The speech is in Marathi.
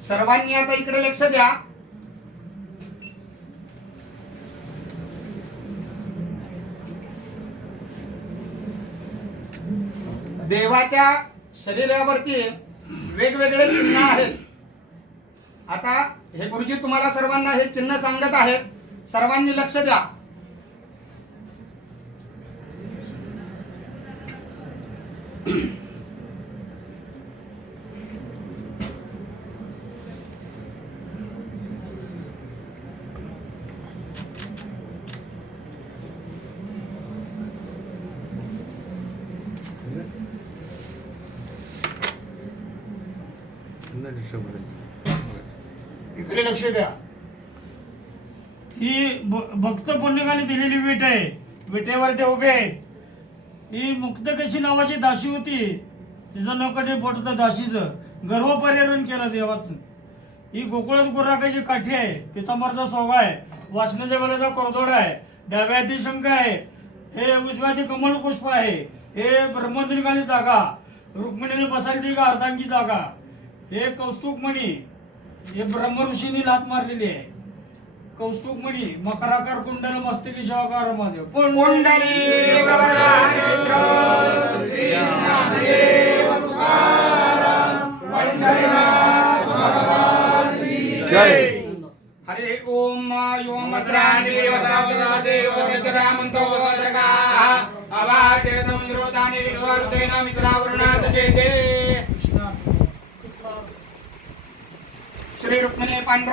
सर्वांनी आता इकडे लक्ष द्या. देवाच्या शरीरावरती वेगवेगळे चिन्ह आहेत. आता हे गुरुजी तुम्हाला सर्वांना हे चिन्ह सांगत आहेत. सर्वांनी लक्ष द्या. इकडे लक्ष द्या. ही भ- भक्त पुण्यकाने दिलेली विट आहे. विटेवर ते उभे आहेत. ही मुक्तकेशी नावाची दाशी होती? तिचं नकडे पोट होतं दाशीचं गर्वपर्यरण केलं देवाचं. ही गोकुळात गुर्राकाची काठी आहे. पितांबरचा सोगा आहे. वासनाच्या वेळेचा कोरदोड आहे. डाव्याती शंख आहे. हे उजव्याती हाती कमळ पुष्प आहे. हे ब्रह्मद्रिकाली जागा. रुक्मिणीने बसायची का अर्धांगी जागा. हे कौस्तुकमणी हे ब्रह्मऋषींनी लात मारलेली आहे. कौस्तुकमणी मकराकार कुंडल मस्तकी शिवाकार महादेव. पण कुंडली गरुडानेत्र श्री ज्ञानदेव श्री रुक्मिणी पांडुरंग